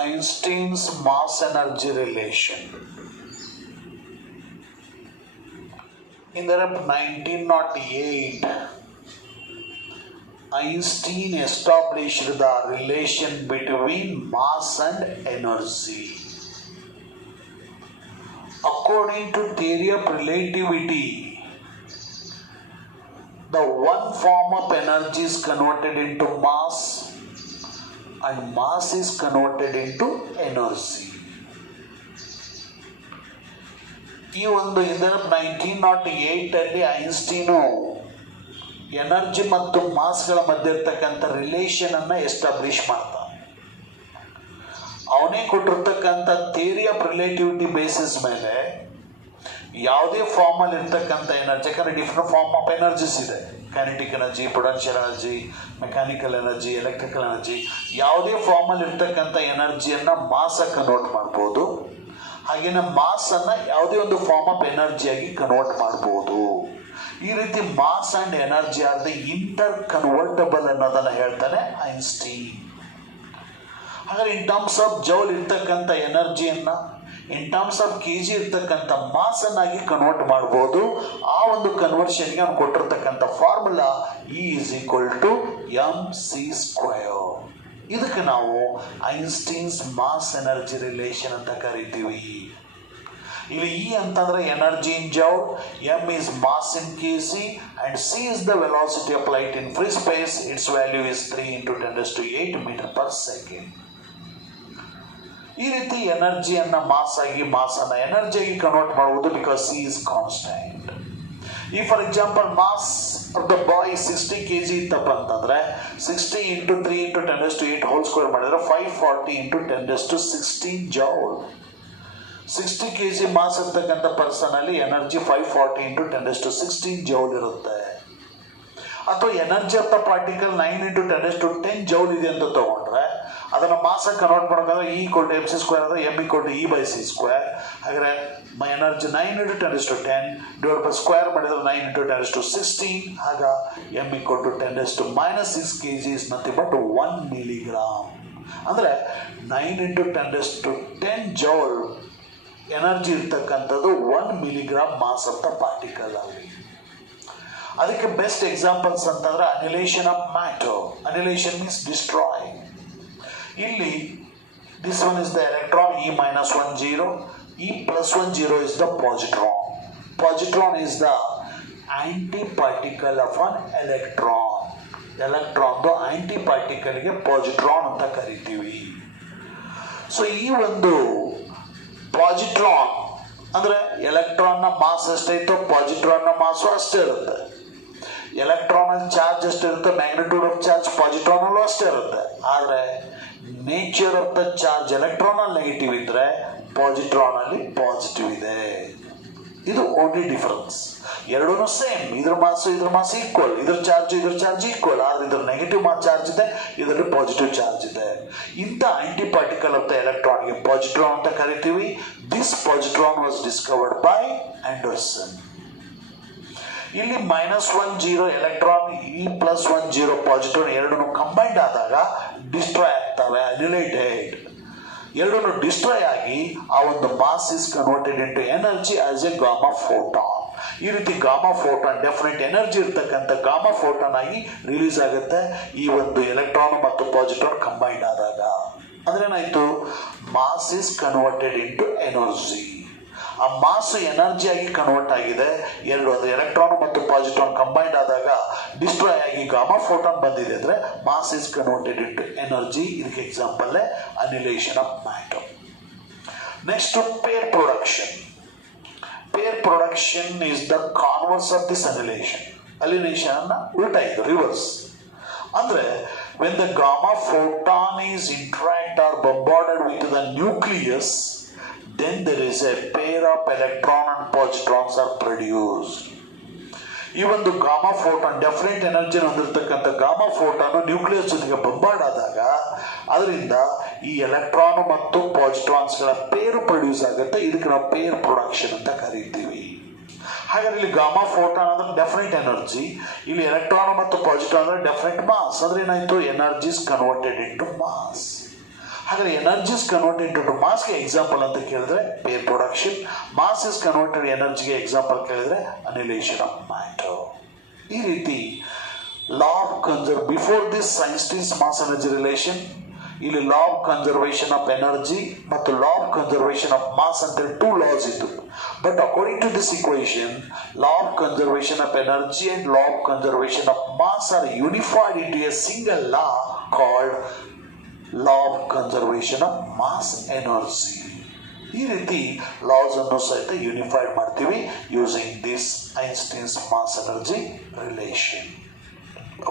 Einstein's mass energy relation. In the year 1908, Einstein established the relation between mass and energy. According to theory of relativity, the one form of energy is converted into mass and mass is converted into energy. ಈ ಒಂದು ಇದರ 1908 ಅಲ್ಲಿ ಐನ್ಸ್ಟೀನು energy ಮತ್ತು ಮಾಸ್ಗಳ ಮಧ್ಯೆ ಇರ್ತಕ್ಕಂಥ relation ಅನ್ನ establish ಮಾಡ್ತಾನೆ. ಅವನೇ ಕೊಟ್ಟಿರ್ತಕ್ಕಂಥ ಥಿಯರಿ ಆಫ್ ರಿಲೇಟಿವಿಟಿ ಬೇಸಿಸ್ ಮೇಲೆ ಯಾವುದೇ ಫಾರ್ಮ್ ಅಲ್ಲಿ ಇರ್ತಕ್ಕಂಥ ಎನರ್ಜಿ, ಯಾಕಂದ್ರೆ ಡಿಫ್ರೆಂಟ್ ಫಾರ್ಮ್ ಆಫ್ ಎನರ್ಜಿಸ್ ಇದೆ, kinetic energy, potential energy, mechanical energy, electrical energy. ಯಾವುದೇ ಫಾರ್ಮ್ ಅಲ್ಲಿ ಇರ್ತಕ್ಕಂಥ ಎನರ್ಜಿಯನ್ನ ಮಾಸ್ ಕನ್ವರ್ಟ್ ಮಾಡ್ಬೋದು. ಹಾಗೇನೆ ಮಾಸ್ ಅನ್ನ ಯಾವುದೇ ಒಂದು ಫಾರ್ಮ್ ಆಫ್ ಎನರ್ಜಿಯಾಗಿ ಕನ್ವರ್ಟ್ ಮಾಡಬಹುದು. ಈ ರೀತಿ mass and energy are the interconvertible ಅನ್ನೋದನ್ನ ಹೇಳ್ತಾನೆ ಐನ್ಸ್ಟೀನ್. ಹಾಗಾದ್ರೆ ಇನ್ ಟರ್ಮ್ಸ್ ಆಫ್ ಜೌಲ್ ಇರ್ತಕ್ಕಂಥ ಎನರ್ಜಿಯನ್ನ ಇನ್ ಟರ್ಮ್ಸ್ ಆಫ್ ಕೆಜಿ ಇರ್ತಕ್ಕಂಥ ಮಾಸ್ ಅನ್ನಾಗಿ ಕನ್ವರ್ಟ್ ಮಾಡಬಹುದು. ಆ ಒಂದು ಕನ್ವರ್ಷನ್ಗೆ ಅವ್ನು ಕೊಟ್ಟಿರ್ತಕ್ಕಂಥ formula E is equal to mc². ಇದಕ್ಕೆ ನಾವು ಐನ್ಸ್ಟೀನ್ಸ್ ಮಾಸ್ ಎನರ್ಜಿ ರಿಲೇಷನ್ ಅಂತ ಕರಿತೀವಿ. ಇಲ್ಲಿ E ಅಂತಂದ್ರೆ energy in joule, M is mass in kg and C is the velocity of light in free space. Its value is 3 × 10⁸ meter per second. ಈ ರೀತಿ ಎನರ್ಜಿಯನ್ನ mass ಆಗಿ ಮಾಸನ್ನ ಎನರ್ಜಿಯಾಗಿ ಕನ್ವರ್ಟ್ ಮಾಡುವುದು ಬಿಕಾಸ್ C is constant. ಈ for example mass of the boy 60 kg ಇತ್ತಪ್ಪ ಅಂತಂದ್ರೆ 60 × 3 × 10⁸ ಮಾಡಿದ್ರೆ 540 × 10⁻16 ಜೌಲ್. 60 kg ಮಾಸ್ ಇರ್ತಕ್ಕಂಥ ಪರ್ಸನ್ ಅಲ್ಲಿ ಎನರ್ಜಿ 540 × 10⁻16 ಜೌಲ್ ಇರುತ್ತೆ. ಅಥವಾ energy of the particle 9 × 10⁻10 joule ಇದೆ ಅಂತ ತಗೊಂಡ್ರೆ ಅದನ್ನ ಮಾಸ್ ಕನ್ವರ್ಟ್ ಮಾಡೋದಾದ್ರೆ E = mc² ಅಂದ್ರೆ M = E/c². ಹಾಗಾದ್ರೆ ಎನರ್ಜಿ 9 × 10⁻10 ಸ್ಕ್ವೇರ್ ಮಾಡಿದ್ರೆ 9 × 10⁻16. ಆಗ M = 10⁻6 kg is nothing but 1 milligram. ಅಂದ್ರೆ 9 × 10⁻10 ಜೌಲ್ ಎನರ್ಜಿ ಇರ್ತಕ್ಕಂಥದ್ದು 1 milligram mass of the particle ಅಲ್ಲಿ. ಅದಕ್ಕೆ ಬೆಸ್ಟ್ ಎಕ್ಸಾಂಪಲ್ಸ್ ಅಂತಂದ್ರೆ annihilation of matter. Annihilation means destroy. ಇಲ್ಲಿ this one is the electron E-1 0, E+1 0 is the positron. Positron is the antiparticle of an electron. ಎಲೆಕ್ಟ್ರಾನ್ದು ಆಂಟಿಪಾರ್ಟಿಕಲ್ಗೆ positron ಅಂತ ಕರಿತೀವಿ. So ಈ ಒಂದು ಪಾಸಿಟ್ರಾನ್ ಅಂದ್ರೆ ಎಲೆಕ್ಟ್ರಾನ್ನ ಮಾಸ್ ಎಷ್ಟೈತೋ ಪಾಸಿಟ್ರಾನ್ನ ಮಾಸು ಅಷ್ಟೇ ಇರುತ್ತೆ. ಎಲೆಕ್ಟ್ರಾನ್ ಅಲ್ಲಿ ಚಾರ್ಜ್ ಎಷ್ಟಿರುತ್ತೆ, ಮ್ಯಾಗ್ನಿಟ್ಯೂಡ್ ಆಫ್ ಚಾರ್ಜ್ ಪಾಸಿಟ್ರಾನ್ ಅಲ್ಲೂ ಅಷ್ಟೇ ಇರುತ್ತೆ. ಆದರೆ nature of the charge electron ಅಲ್ಲಿ ನೆಗೆಟಿವ್ ಇದ್ರೆ ಪಾಸಿಟ್ರಾನ್ ಅಲ್ಲಿ ಪಾಸಿಟಿವ್ ಇದೆ. ಇದು ಓನ್ಲಿ ಡಿಫರೆನ್ಸ್. ಎರಡೂ ಸೇಮ್, ಇದ್ರ ಮಾಸ್ ಈಕ್ವಲ್, ಇದ್ರ ಚಾರ್ಜ್ ಈಕ್ವಲ್. ಆದ್ರೆ ಇದ್ರ ನೆಗೆಟಿವ್ ಚಾರ್ಜ್ ಇದೆ, ಇದರಲ್ಲಿ ಪಾಸಿಟಿವ್ ಚಾರ್ಜ್ ಇದೆ. ಇಂಥ ಆಂಟಿ ಪಾರ್ಟಿಕಲ್ ಆಫ್ ದ ಎಲೆಕ್ಟ್ರಾನ್ಗೆ ಪಾಸಿಟ್ರಾನ್ ಅಂತ ಕರಿತೀವಿ. This positron was discovered by Anderson. ಇಲ್ಲಿ -1 0 ಎಲೆಕ್ಟ್ರಾನ್ E+1 0 ಪಾಸಿಟ್ರಾನ್ ಎರಡೂ ಕಂಬೈಂಡ್ ಆದಾಗ ಡಿಸ್ಟ್ರಾಯ್ ಆಗ್ತವೆ, ಅನಿಲೇಟೆಡ್. ಎರಡೂ ಡಿಸ್ಟ್ರಾಯ್ ಆಗಿ ಆ ಒಂದು mass is converted into energy as a gamma photon. ಈ ರೀತಿ ಗಾಮಾ ಫೋಟಾನ್ ಡೆಫಿನೆಟ್ ಎನರ್ಜಿ ಇರ್ತಕ್ಕಂಥ ಗಾಮಾ ಫೋಟಾನ್ ಆಗಿ ರಿಲೀಸ್ ಆಗುತ್ತೆ ಈ ಒಂದು ಎಲೆಕ್ಟ್ರಾನ್ ಮತ್ತು ಪಾಸಿಟ್ರಾನ್ ಕಂಬೈಂಡ್ ಆದಾಗ. ಅಂದ್ರೆ ಏನಾಯ್ತು, mass is converted into energy. ಆ ಮಾಸ್ ಎನರ್ಜಿಯಾಗಿ ಕನ್ವರ್ಟ್ ಆಗಿದೆ. ಎರಡು ಅದು ಎಲೆಕ್ಟ್ರಾನ್ ಮತ್ತು ಪಾಸಿಟ್ರಾನ್ ಕಂಬೈಂಡ್ ಆದಾಗ ಡಿಸ್ಟ್ರಾಯ್ ಆಗಿ ಗಾಮಾ ಫೋಟಾನ್ ಬಂದಿದೆ ಅಂದ್ರೆ mass is converted into energy. ಇದಕ್ಕೆ example annihilation of matter. Next pair production. Pair production is the converse of this annihilation. Annihilation ಅನ್ನ ಉಲ್ಟಾ ಇದು ರಿವರ್ಸ್. ಅಂದ್ರೆ when the gamma photon is interact or bombarded with the nucleus, then there is a pair of electron and positrons are produced. ಈ ಒಂದು gamma photon definite energy ಹೊಂದಿರತಕ್ಕಂಥ gamma photon nucleus ಜೊತೆಗೆ ಬಂಬಾರ್ಡ್ ಆದಾಗ ಅದರಿಂದ ಈ ಎಲೆಕ್ಟ್ರಾನ್ ಮತ್ತು ಪಾಸಿಟ್ರಾನ್ಸ್ಗಳ ಪೇರು ಪ್ರೊಡ್ಯೂಸ್ ಆಗುತ್ತೆ. ಇದಕ್ಕೆ ನಾವು ಪೇರ್ ಪ್ರೊಡಕ್ಷನ್ ಅಂತ ಕರೀತೀವಿ. ಹಾಗಾದ್ರೆ ಇಲ್ಲಿ ಗಾಮಾ ಫೋಟಾನ್ ಅಂದ್ರೆ ಡೆಫಿನೆಟ್ ಎನರ್ಜಿ, ಇಲ್ಲಿ ಎಲೆಕ್ಟ್ರಾನ್ ಮತ್ತು ಪಾಸಿಟ್ರಾನ್ ಅಂದ್ರೆ ಡೆಫಿನೆಟ್ ಮಾಸ್. ಅಂದ್ರೆ ಏನಾಯ್ತು, energy is converted into mass. ಹಾಗಾದ್ರೆ ಎನರ್ಜಿ ಇಸ್ ಕನ್ವರ್ಟೆಡ್ ಟು ಮಾಸ್ಗೆ ಎಕ್ಸಾಂಪಲ್ ಅಂತ ಕೇಳಿದ್ರೆ pair production, mass is converted ಎನರ್ಜಿಗೆ ಎಕ್ಸಾಂಪಲ್ ಕೇಳಿದ್ರೆ ಅನಿಲೇಷನ್ ಆಫ್ ಮ್ಯಾಟರ್. ಈ ರೀತಿ law of before this Einstein's mass energy relation, ಇಲ್ಲಿ law of conservation of energy ಮತ್ತು law of conservation of mass ಅಂತ 2 laws ಇತ್ತು. But according to this equation, law of conservation of energy and law of conservation of mass are unified into a single law called law of conservation of mass energy. ಈ ರೀತಿ laws ಅನ್ನು ಸಹಿತ unified ಮಾಡ್ತೀವಿ using this Einstein's mass energy relation.